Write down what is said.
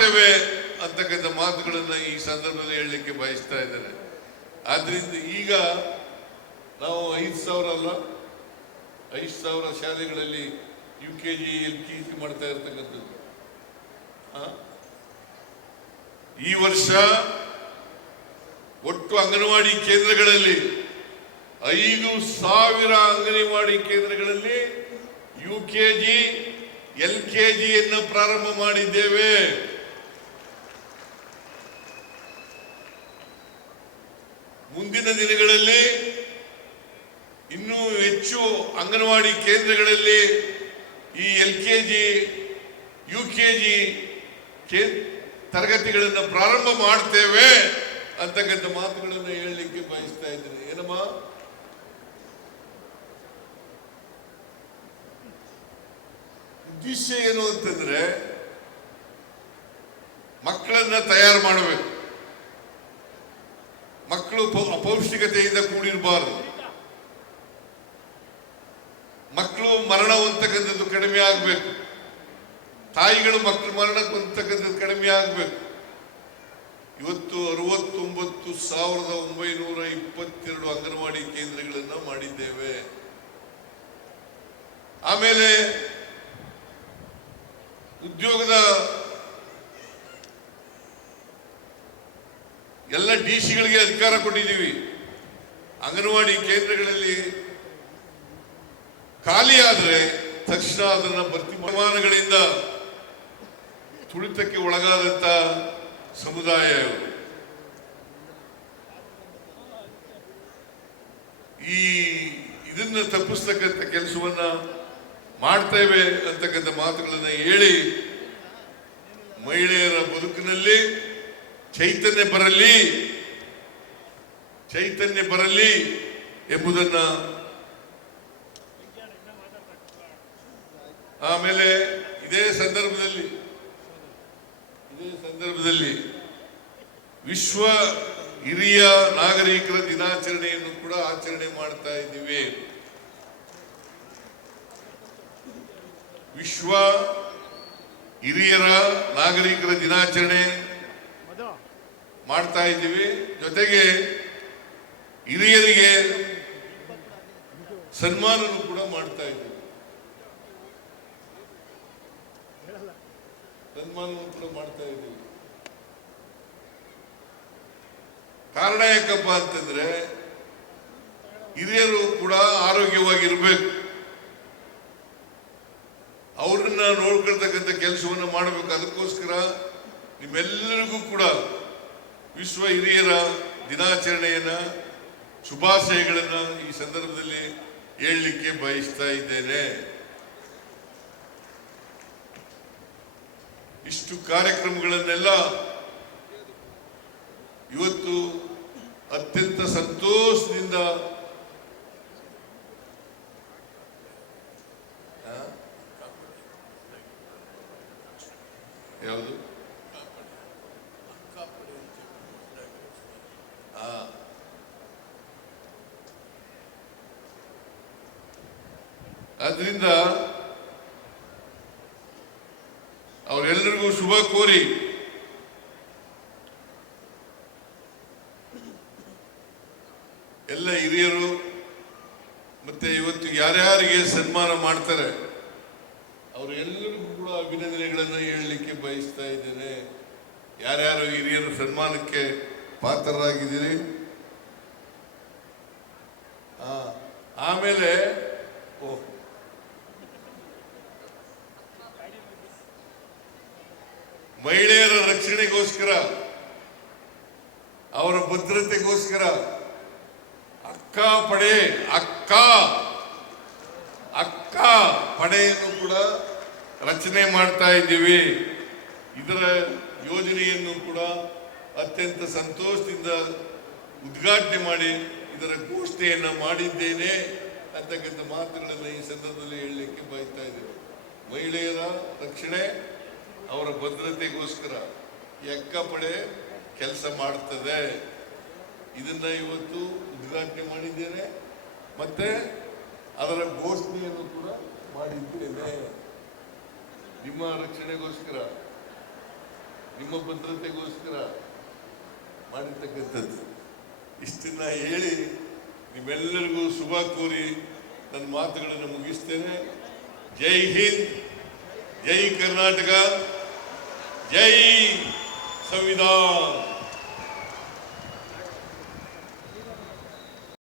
ಮಾಡ್ತೇವೆ ಅಂತಕ್ಕಂಥ ಮಾತುಗಳನ್ನು ಈ ಸಂದರ್ಭದಲ್ಲಿ ಹೇಳಲಿಕ್ಕೆ ಬಯಸ್ತಾ ಇದ್ದೇನೆ. ಆದ್ರಿಂದ ಈಗ ನಾವು 5,000 ಅಲ್ಲ 5,000 ಶಾಲೆಗಳಲ್ಲಿ UKG LKG ಮಾಡ್ತಾ ಇರ್ತಕ್ಕಂಥದ್ದು. ಈ ವರ್ಷ ಒಟ್ಟು ಅಂಗನವಾಡಿ ಕೇಂದ್ರಗಳಲ್ಲಿ 5,000 ಅಂಗನವಾಡಿ ಕೇಂದ್ರಗಳಲ್ಲಿ UKG LKG ಪ್ರಾರಂಭ ಮಾಡಿದ್ದೇವೆ. ಮುಂದಿನ ದಿನಗಳಲ್ಲಿ ಇನ್ನೂ ಹೆಚ್ಚು ಅಂಗನವಾಡಿ ಕೇಂದ್ರಗಳಲ್ಲಿ ಈ LKG UKG ತರಗತಿಗಳನ್ನು ಪ್ರಾರಂಭ ಮಾಡ್ತೇವೆ ಅಂತಕ್ಕಂಥ ಮಾತುಗಳನ್ನು ಹೇಳಲಿಕ್ಕೆ ಬಯಸ್ತಾ ಇದ್ದೇನೆ. ಏನಮ್ಮ ಉದ್ದೇಶ ಏನು ಅಂತಂದ್ರೆ ಮಕ್ಕಳನ್ನ ತಯಾರು ಮಾಡಬೇಕು. ಮಕ್ಕಳು ಅಪೌಷ್ಟಿಕತೆಯಿಂದ ಕೂಡಿರಬಾರದು. ಮಕ್ಕಳು ಮರಣ ಹೊಂದತಕ್ಕಂಥದ್ದು ಕಡಿಮೆ ಆಗಬೇಕು. ತಾಯಿಗಳು ಮಕ್ಕಳು ಮರಣ ಹೊಂದತಕ್ಕಂಥದ್ದು ಕಡಿಮೆ ಆಗಬೇಕು. ಇವತ್ತು 69,922 ಅಂಗನವಾಡಿ ಕೇಂದ್ರಗಳನ್ನು ಮಾಡಿದ್ದೇವೆ. ಆಮೇಲೆ ಉದ್ಯೋಗದ ಎಲ್ಲ DC-ಗಳಿಗೆ ಅಧಿಕಾರ ಕೊಟ್ಟಿದ್ದೀವಿ. ಅಂಗನವಾಡಿ ಕೇಂದ್ರಗಳಲ್ಲಿ ಖಾಲಿ ಆದರೆ ತಕ್ಷಣ ಅದನ್ನು ಭರ್ತಿ ಪ್ರಮಾಣಗಳಿಂದ ತುಳಿತಕ್ಕೆ ಒಳಗಾದಂತ ಸಮುದಾಯ. ಇದನ್ನ ತಪ್ಪಿಸ್ತಕ್ಕಂಥ ಕೆಲಸವನ್ನ ಮಾಡ್ತೇವೆ ಅಂತಕ್ಕಂಥ ಮಾತುಗಳನ್ನು ಹೇಳಿ ಮಹಿಳೆಯರ ಬದುಕಿನಲ್ಲಿ ಚೈತನ್ಯ ಬರಲಿ ಎಂಬುದನ್ನ, ಆಮೇಲೆ ಇದೇ ಸಂದರ್ಭದಲ್ಲಿ ವಿಶ್ವ ಹಿರಿಯ ನಾಗರಿಕರ ದಿನಾಚರಣೆಯನ್ನು ಕೂಡ ಆಚರಣೆ ಮಾಡ್ತಾ ಇದ್ದೀವಿ. ವಿಶ್ವ ಹಿರಿಯರ ನಾಗರಿಕರ ದಿನಾಚರಣೆ ಮಾಡ್ತಾ ಇದ್ದೀವಿ. ಜೊತೆಗೆ ಹಿರಿಯರಿಗೆ ಸನ್ಮಾನವನ್ನು ಕೂಡ ಮಾಡ್ತಾ ಇದ್ದೀವಿ. ಕಾರಣ ಯಾಕಪ್ಪ ಅಂತಂದ್ರೆ ಹಿರಿಯರು ಕೂಡ ಆರೋಗ್ಯವಾಗಿರ್ಬೇಕು. ಅವ್ರನ್ನ ನೋಡ್ಕೊಳ್ತಕ್ಕಂಥ ಕೆಲಸವನ್ನ ಮಾಡಬೇಕು. ಅದಕ್ಕೋಸ್ಕರ ನಿಮ್ಮೆಲ್ಲರಿಗೂ ಕೂಡ ವಿಶ್ವ ಹಿರಿಯರ ದಿನಾಚರಣೆಯನ್ನ ಶುಭಾಶಯಗಳನ್ನ ಈ ಸಂದರ್ಭದಲ್ಲಿ ಹೇಳಲಿಕ್ಕೆ ಬಯಸ್ತಾ ಇದ್ದೇನೆ. ಇಷ್ಟು ಕಾರ್ಯಕ್ರಮಗಳನ್ನೆಲ್ಲ ಇವತ್ತು ಅತ್ಯಂತ ಸಂತೋಷದಿಂದ ಯಾವುದು ಆದ್ರಿಂದ ಅವರೆಲ್ಲರಿಗೂ ಶುಭ ಕೋರಿ ಎಲ್ಲ ಹಿರಿಯರು ಮತ್ತೆ ಇವತ್ತು ಯಾರ್ಯಾರಿಗೆ ಸನ್ಮಾನ ಮಾಡ್ತಾರೆ ಅವರೆಲ್ಲರಿಗೂ ಕೂಡ ಅಭಿನಂದನೆಗಳನ್ನು ಹೇಳಲಿಕ್ಕೆ ಬಯಸ್ತಾ ಇದ್ದೇನೆ. ಯಾರ್ಯಾರು ಹಿರಿಯರು ಸನ್ಮಾನಕ್ಕೆ ಪಾತ್ರರಾಗಿದ್ದೀರಿ. ಆಮೇಲೆ ಮಹಿಳೆಯರ ರಕ್ಷಣೆಗೋಸ್ಕರ, ಅವರ ಭದ್ರತೆಗೋಸ್ಕರ ಅಕ್ಕ ಪಡೆಯನ್ನು ಕೂಡ ರಚನೆ ಮಾಡ್ತಾ ಇದ್ದೀವಿ. ಇದರ ಯೋಜನೆಯನ್ನು ಕೂಡ ಅತ್ಯಂತ ಸಂತೋಷದಿಂದ ಉದ್ಘಾಟನೆ ಮಾಡಿ ಇದರ ಘೋಷಣೆಯನ್ನ ಮಾಡಿದ್ದೇನೆ ಅಂತಕ್ಕಂಥ ಮಾತುಗಳನ್ನು ಈ ಸಂದರ್ಭದಲ್ಲಿ ಹೇಳಲಿಕ್ಕೆ ಬಯಸ್ತಾ ಇದ್ದೇವೆ. ಮಹಿಳೆಯರ ರಕ್ಷಣೆ, ಅವರ ಭದ್ರತೆಗೋಸ್ಕರ ಈ ಅಕ್ಕ ಪಡೆ ಕೆಲಸ ಮಾಡುತ್ತದೆ. ಇದನ್ನ ಇವತ್ತು ಉದ್ಘಾಟನೆ ಮಾಡಿದ್ದೇನೆ, ಮತ್ತೆ ಅದರ ಘೋಷಣೆಯನ್ನು ಕೂಡ ಮಾಡಿದ್ದೇನೆ. ನಿಮ್ಮ ರಕ್ಷಣೆಗೋಸ್ಕರ, ನಿಮ್ಮ ಭದ್ರತೆಗೋಸ್ಕರ ಮಾಡಿರ್ತಕ್ಕಂಥದ್ದು. ಇಷ್ಟನ್ನ ಹೇಳಿ ನಿಮ್ಮೆಲ್ಲರಿಗೂ ಶುಭ ಕೋರಿ ನನ್ನ ಮಾತುಗಳನ್ನು ಮುಗಿಸ್ತೇನೆ. ಜೈ ಹಿಂದ್, ಜೈ ಕರ್ನಾಟಕ, ಜೈ ಸಂವಿಧಾನ.